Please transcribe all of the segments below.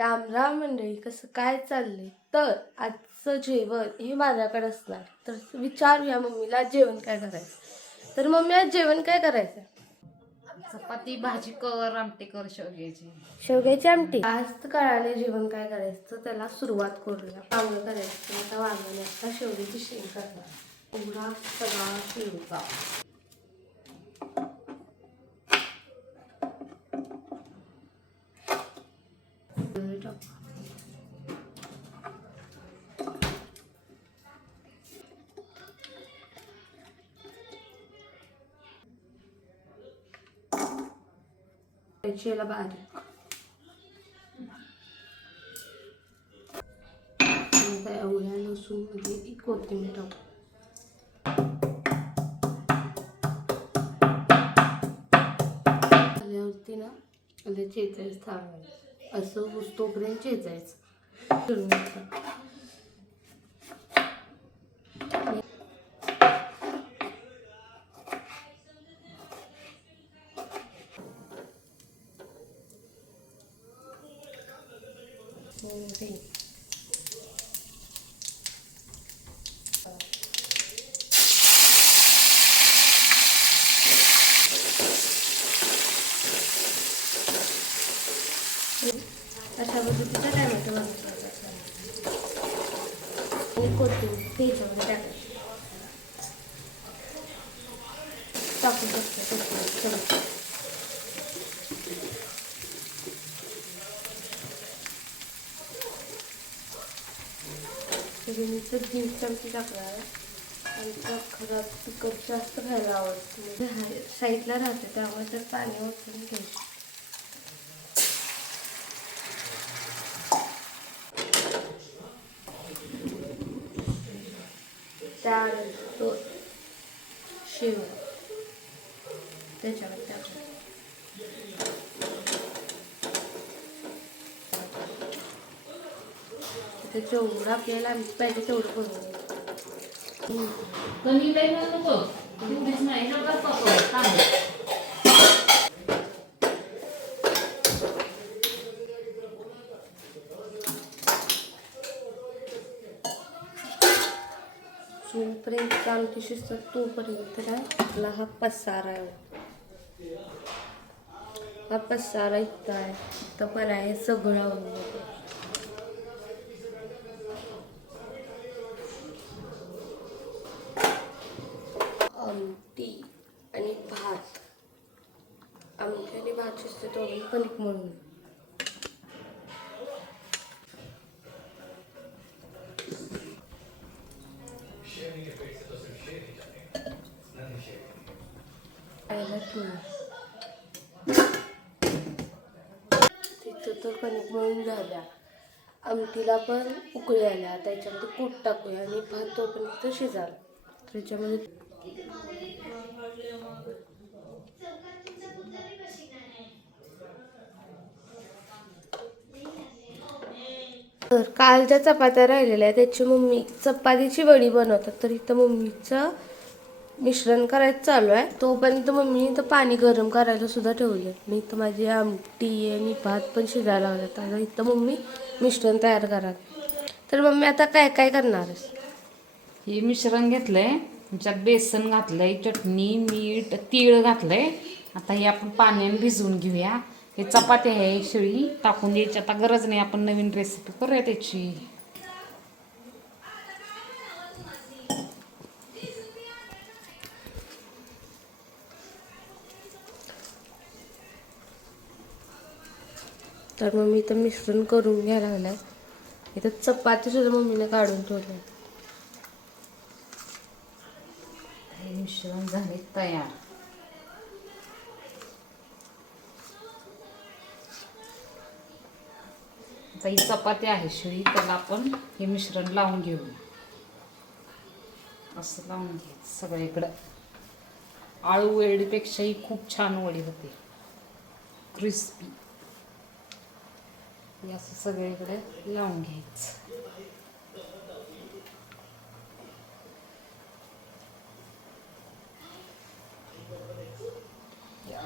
राम राम मंडळी, कसं काय चाललंय? तर आजचं जेवण हे माझ्याकडे असणार. तर विचारूया मम्मीला जेवण काय करायचं. तर मम्मी आज जेवण काय करायचं? चपाती भाजी कर, आमटी कर शेवग्याची. शेवग्याची आमटी. आज तर कळाले जेवण काय करायचं, तर त्याला सुरुवात करूया. वांगं करायचं. आता वांगं आता शेवग्याची शेंग करणार. एवढा सगळा शेवगा. याला बारीक एवढ्या लसूण मध्ये कोथिंबीर टाकू. आल्यावरती ना आल्या चेचायचं थांबायचं, असं तोपर्यंत चेचायचं. चिरून घ्यायचं. अशा पद्धतीचा टॅमॅटो वापरायचा आणि कोथिंबीर ह्याच्यामध्ये टाकू शकतो. मी तर 3 चमचे टाकणार आणि खरं तिखट जास्त खायला आवडतं. म्हणजे साईडला राहते त्यामुळे तर पाणी ओतून घ्यायचं. त्यानंतर शेव त्याच्यावर टाकायचं. जेवढं आपल्याला पाहिजे तेवढं करून कमी लई नको तेवढीच नाही नका पकड. जोपर्यंत आमची शिस्त तोपर्यंत काय आपला हा पसारा आहे. हा पसारा इतका आहे तर पण आहे सगळं आवडलं. आमटी आणि भात. आमटी आणि भात शिजते तोपर्यंत कणिक मळून. तिथं तर कणिक मळून झाल्या. आमटीला पण उकळी आल्या. त्याच्यामध्ये कूट टाकूया आणि भात तोपर्यंत शिजाल. त्याच्यामध्ये तर कालच्या चपात्या राहिलेल्या त्याची मम्मी चपातीची वडी बनवतात. तर इथं मम्मीचं मिश्रण करायचं चालू आहे. तोपर्यंत मम्मीने इथं पाणी गरम करायला सुद्धा ठेवलं. मी इथं माझी आमटी आणि भात पण शिजायला लावलं. आता इथं मम्मी मिश्रण तयार करा. तर मम्मी आता काय काय करणार आहेस? हे मिश्रण घेतलंय, त्याच्यात बेसन घातलंय, चटणी, मीठ, तीळ घातलंय. आता हे आपण पाण्याने भिजवून घेऊया. हे चपाती आहे शिळी टाकून द्यायची. आता गरज नाही, आपण नवीन रेसिपी करूया त्याची. तर मम्मी इथं मिश्रण करून घ्यायला लागलाय. इथं चपाती सुद्धा मम्मीने काढून ठेवली. हे मिश्रण झाले तयार. आता ही चपाती आहे शिळी, त्याला आपण हे मिश्रण लावून घेऊया. असं लावून घ्यायचं सगळीकडं. आळू वडीपेक्षाही खूप छान वडी होते, क्रिस्पी. हे असं सगळीकडे लावून घ्यायचं.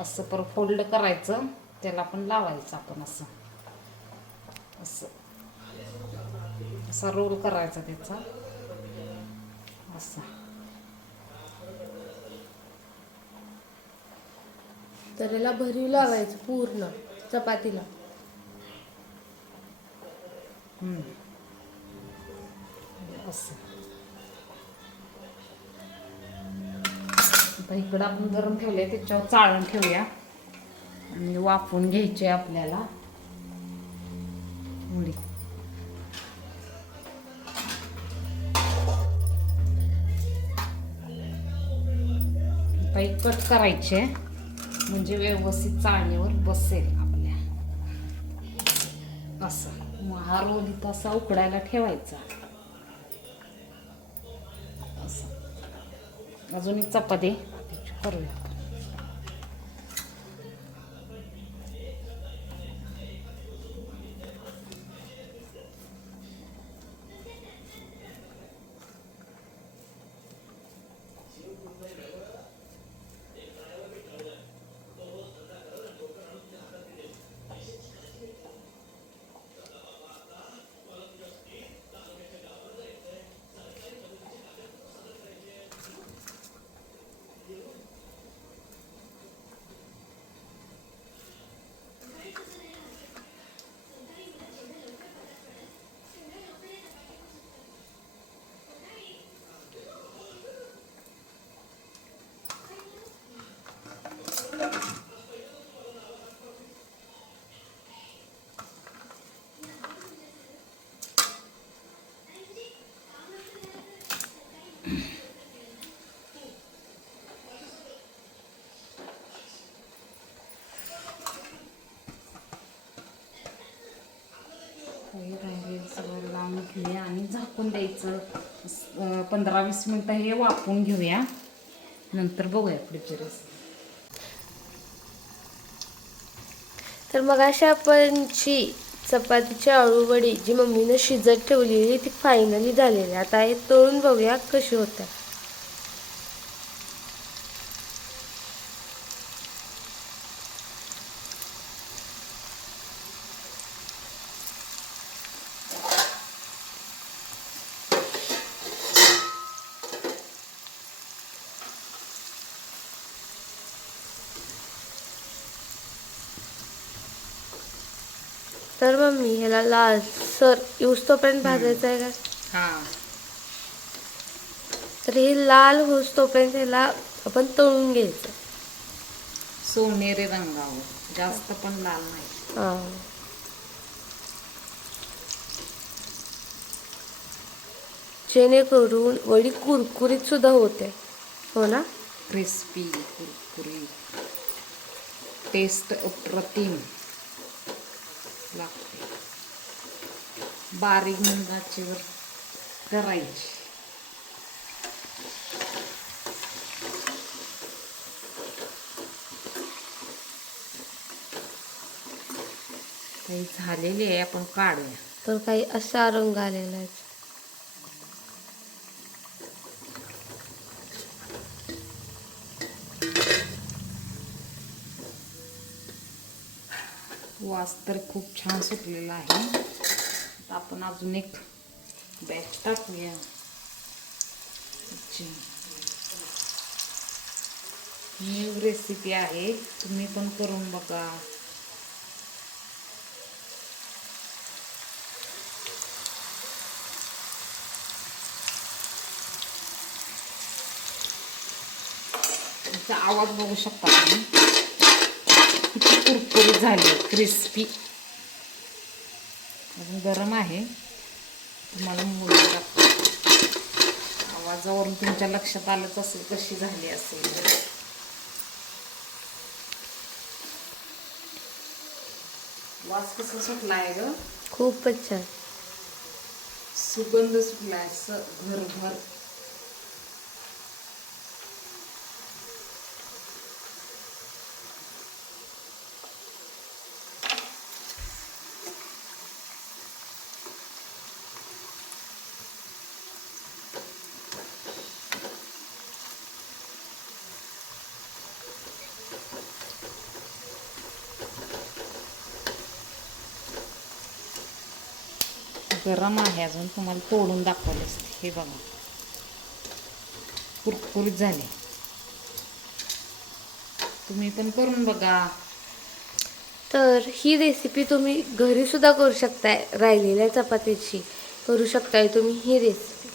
असं परत फोल्ड करायचं, त्याला पण लावायचं आपण असं असं असा रोल करायचा त्याचा असा. तर याला भरीव लावायचं पूर्ण चपातीला. असं आता इकडं आपण गरम ठेवले त्याच्यावर चाळण ठेवूया आणि वाफवून घ्यायचे आपल्याला वडी. आता कट करायचे म्हणजे व्यवस्थित चाळणीवर बसेल आपल्या. असं मग हा रोल इथं असा उकडायला ठेवायचा. असं अजून एक चपाती करूया. सगळं लावून घेऊया आणि झाकून द्यायचं. 15-20 मिनटं हे वाफवून घेऊया. नंतर बघूया पुढची रेसिपी. तर मग अशा आपणची चपातीची आळू वडी जी मम्मीनं शिजत ठेवलेली ती फायनली झालेली. आता हे तळून बघूया कशी होत्या. तर मम्मी ह्याला लालसर येऊस तोपर्यंत भाजायचं आहे का? हां तर हे लाल होऊस तोपर्यंत ह्याला आपण तळून घ्यायचं. सोनेरी रंगावर, जास्त पण लाल नाही. हां जेणेकरून वडी कुरकुरीत सुद्धा होते. हो ना? क्रिस्पी कुरकुरीत, टेस्ट अप्रतिम लागते. बारीक मंदाचेवर करायची. काही झालेली आहे, आपण काढूया. तर काही असा रंग आलेला आहे. वास तर खूप छान सुटलेला आहे. आता आपण अजून एक बॅच टाकूया. न्यू रेसिपी आहे, तुम्ही पण करून बघा. त्याचा आवाज बघू शकता तुम्ही, किती कुरकुरीत झाली, क्रिस्पी. अजून गरम आहे, तुम्हाला मोडून टाकतो. आवाजावरून तुमच्या लक्षात आलंच असेल कशी झाली असेल. वास कसा सुटला आहे ग, खूपच छान सुगंध सुटला आहे घरभर. गरम आहे अजून, तुम्हाला तोडून दाखवले असते. हे बघा कुरकुरीत झाले. तुम्ही पण करून बघा. तर ही रेसिपी तुम्ही घरी सुद्धा करू शकताय. राहिलेल्या चपातीची करू शकताय तुम्ही ही रेसिपी.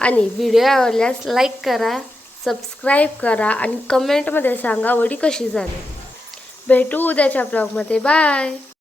आणि व्हिडिओ आवडल्यास लाईक करा, सबस्क्राईब करा आणि कमेंटमध्ये सांगा वडी कशी झाली. भेटू उद्याच्या ब्लॉगमध्ये. बाय.